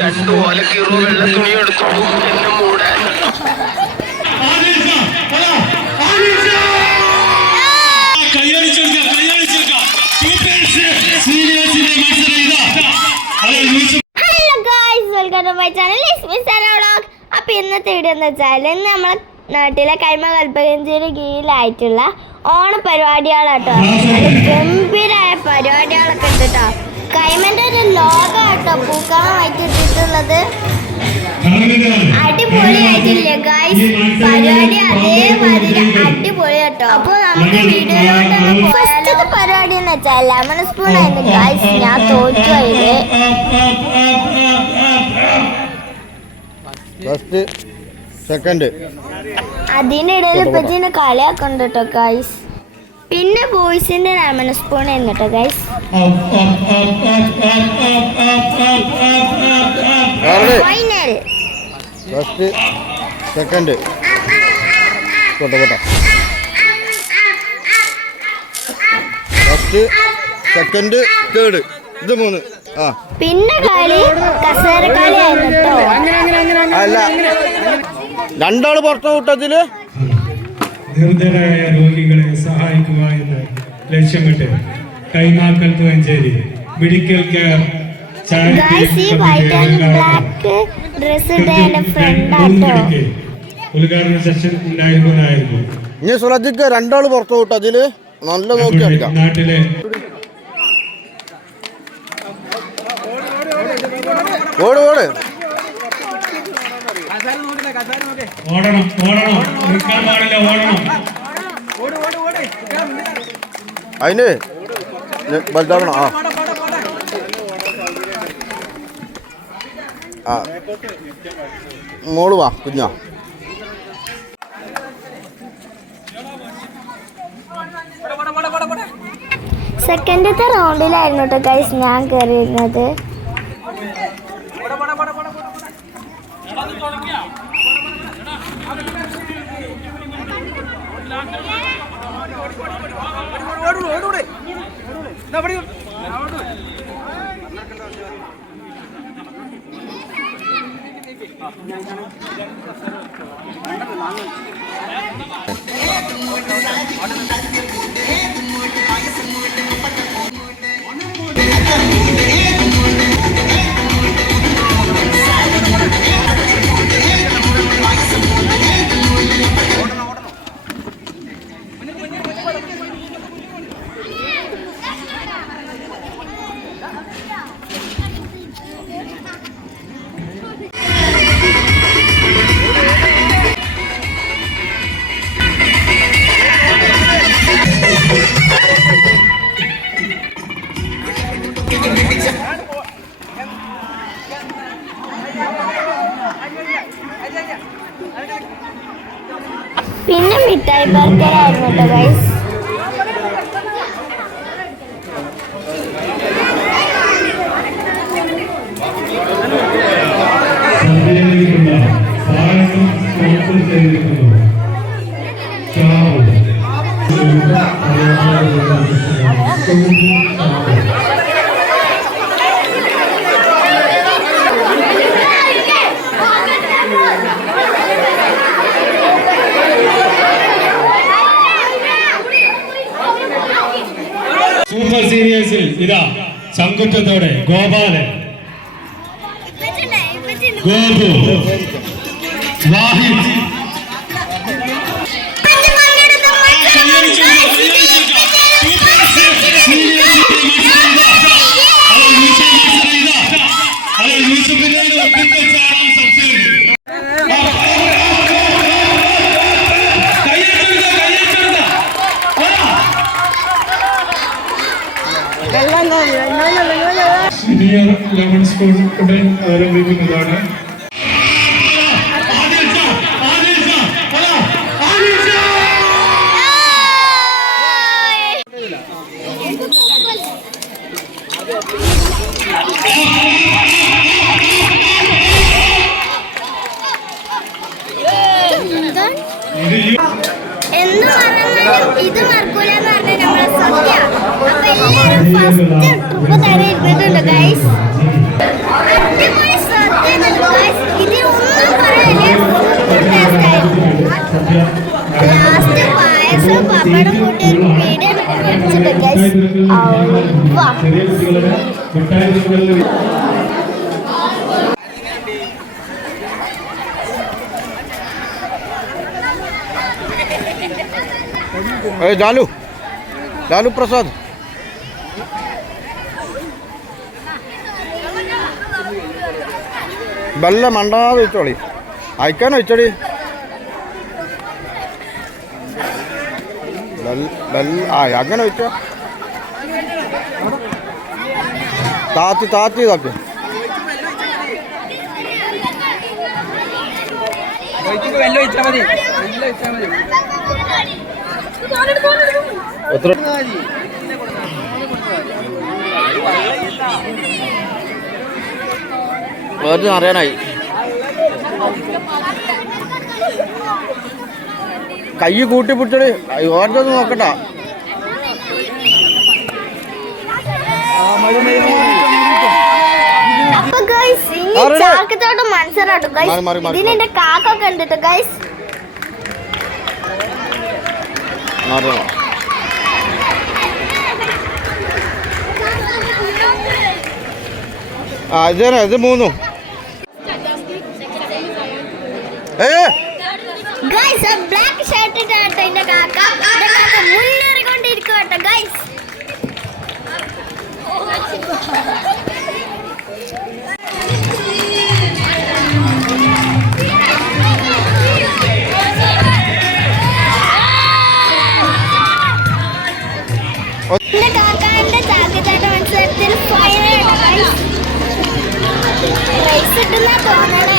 രണ്ടു ഓലക്കീറോ വെള്ള തുണി എടുത്തോളൂ എന്നെ മൂടാൻ. അപ്പൊ ഇന്നത്തെ വീഡിയോ എന്ന് വെച്ചാൽ ഇന്ന് നമ്മളെ നാട്ടിലെ കൈമ കൽപ്പകഞ്ചേരി കീഴിലായിട്ടുള്ള ഓണപരിപാടികളാട്ടോ. ഗംഭീരായ പരിപാടികളൊക്കെ ഉണ്ട് കേട്ടോ. കൈമന്റെ ഒരു ലോകമാട്ടോ പൂക്കളമായിട്ട് ഇട്ടിട്ടുള്ളത്. അടിപൊളിയായിട്ടില്ലേ ഗൈസ് പരിപാടി? അതേമാതിരി അടിപൊളി കേട്ടോ. അപ്പൊ നമുക്ക് വീഡിയോയിലോട്ട് ഫസ്റ്റത്തെ പരിപാടി എന്ന് വെച്ചാൽ ലെമൺ സ്പൂൺ ആയിരുന്നു ഗൈസ്. ഞാൻ തോറ്റു അതില്. അതിന്റെ ഇടയിൽ പറ്റിയ കളിയാക്കുന്നുണ്ട് കേട്ടോ ഗൈസ്. പിന്നെ ബോയ്സിന്റെ ലെമൺ സ്പൂൺ ആയിരുന്നു കേട്ടോ guys. Final second first second third ഇത് മൂന്ന്. പിന്നെ കളി കസേര കളിയായിരുന്നു കേട്ടോ. അല്ല രണ്ടാള് പുറത്തു വിട്ടതില് നിർധരായ രോഗികളെ സഹായിക്കുക എന്ന് ലക്ഷ്യമിട്ട് കൈമാക്കൽ മഞ്ചേരി മെഡിക്കൽ കെയർ ഉദ്ഘാടന സെഷൻ ഉണ്ടായിരിക്കുന്നതായിരുന്നു. ഇനി സുരജിക്ക് രണ്ടാള് പുറത്തു വിട്ടു അതില് നല്ല നോക്കി കളിക്കാം. നാട്ടിലെ ഓട് ഓട് ഓടണം ഓടണം നിൽക്കാൻ പാടില്ല ഓടണം. അതിന് വലുതാകണം. ആ മോള് വാ കുഞ്ഞാ. സെക്കൻഡത്തെ റൗണ്ടിലായിരുന്നു കേട്ടോ ഗൈസ് ഞാൻ കയറിയിരുന്നത്. പിന്നെ മിഠായി ബർഗറായിരുന്നു കേട്ടോ ഗൈസ്. സൂപ്പർ സീനിയേഴ്സിൽ ഇതാ ചങ്കുറ്റത്തോടെ ഗോപാലൻ, ഗോപു, വാഹിദ്, സീനിയർ ലെമൺ സ്പൂൺ ഉടൻ ആരംഭിക്കുന്നതാണ്. എന്ന് പറഞ്ഞാൽ ഇത് മറക്കൂലെന്ന് പറഞ്ഞാൽ നമ്മളെ സത്യ അപ്പൊ എല്ലാരും ഫസ്റ്റ് ട്രിപ്പ് തന്നെ ഇരുന്നിട്ടുണ്ട് ഗൈസ്. അടിപൊളി സദ്യയായിരുന്നു ഗൈസ്. ഇതിനൊന്നും പറയാനില്ല, സൂപ്പർ ടേസ്റ്റ് ആയിരുന്നു. ലാസ്റ്റ് പായസം പപ്പടം കൂട്ടി ഒരു വീഡിയോ വെച്ചിട്ട് ഗൈസ്. ലാലു ലാലു പ്രസാദ് ബെല്ല മണ്ടാതെ വെച്ചോളി, അയക്കാൻ വെച്ചോളി. അങ്ങനെ വെച്ചോ, താത്തി താത്തി ഇതാക്ക്. എത്ര അറിയാനായി. കൈ കൂട്ടി പിടിച്ചോളി, ഓരോന്ന് നോക്കട്ട. ചാക്കത്തോട്ട് മനസ്സിലാട്ടോ ഗൈസ്. ഇതിനെന്റെ കാക്കൊക്കെ ഉണ്ട് ഗൈസ്. ഇത് മൂന്നും ബ്ലാക്ക് ഷർട്ട് ഇട്ടാട്ടോ എന്റെ കാക്ക. മുന്നേറിക്കൊണ്ടിരിക്കും കേട്ടോ ഗൈസ്. എന്റെ കാക്കാന്റെ ചാക്കിച്ചാട്ട മത്സരത്തിൽ റൈസ് കിട്ടുന്ന തോന്നണേ.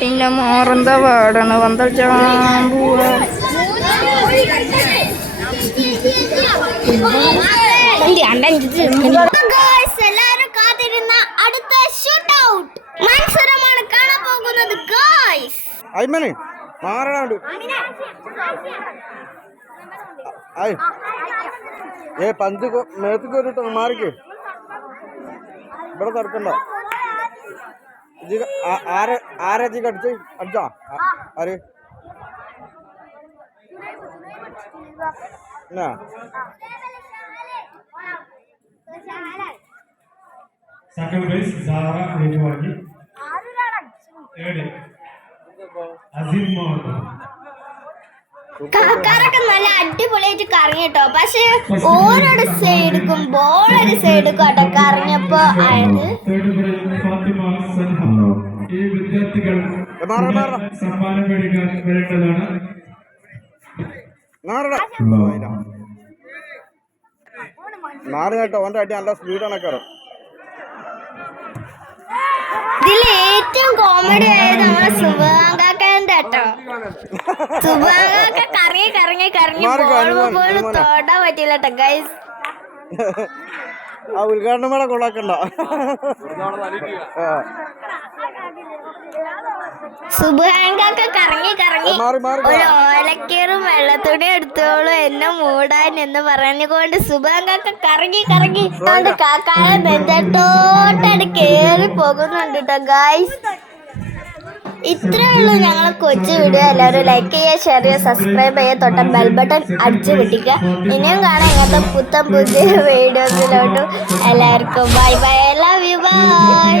പിന്നെ മോറെന്താ പാടണ് വന്തളിച്ചാൻ പോവാ. എല്ലാരും കാത്തിരുന്ന അടുത്ത ഷൂട്ട് ഔട്ട് മത്സരമാണ് കാണാൻ പോകുന്നത് ഗായ്സ്. പന്ത് മേത്ത് കയറിട്ടോ, മാറിക്ക്. ഇവിടെ തടുക്കണ്ട. ആരജിക്ക് അടിച്ചാ ആര് Second place Zara ഏറ്റുവാങ്ങി. Third അസീം മുഹമ്മദ്. കാക്കാരൊക്കെ നല്ല അടിപൊളിയായിട്ട് കറങ്ങി കേട്ടോ. പക്ഷെ ഓരോ സൈഡിക്കും ബോൾ ഒരു സൈഡിക്കും കേട്ടോ കറങ്ങിയപ്പോ ആയത്. ഈ വിദ്യാർത്ഥികൾ സമ്മാനം മേടിക്കാൻ വരേണ്ടതാണ്. മാറി കേട്ടോ, ഓൻ്റെ അടി നല്ല സ്പീഡാണ് കയറും. ഇതിൽ ഏറ്റവും കോമഡി ആയത് നമ്മളെ സുഭാങ്കാക്കന്റെ കേട്ടോ. സുഭാങ്കാക്ക കറങ്ങി കറങ്ങി കറങ്ങി പോലും തൊടാൻ പറ്റില്ല കേട്ടോ ഗൈസ്. ആ ഉദ്ഘാടനം വേണം കൊള്ളാക്കണ്ട. സുഭാങ്കാക്ക കറങ്ങി കറങ്ങി ഒരു ഓലക്കേറും വെള്ളത്തുണി എടുത്തോളൂ എന്നെ മൂടാൻ എന്ന് പറഞ്ഞുകൊണ്ട് സുഭാങ്കാക്ക കറങ്ങി കറങ്ങി കാക്കാരെ നെഞ്ചത്തോട്ടാണ് കേറി പോകുന്നുണ്ട് കേട്ടോ ഗായ്സ്. ഇത്രേ ഉള്ളൂ ഞങ്ങളെ കൊച്ചു വീഡിയോ. എല്ലാവരും ലൈക്ക് ചെയ്യുക, ഷെയർ ചെയ്യുക, സബ്സ്ക്രൈബ് ചെയ്യുക, തൊട്ട ബെൽ ബട്ടൺ അടിച്ചു പൊട്ടിക്കുക. ഇനിയും കാണാം ഇങ്ങനത്തെ പുതിയ വീഡിയോസിലോട്ടും. എല്ലാവർക്കും bye bye, love you, by.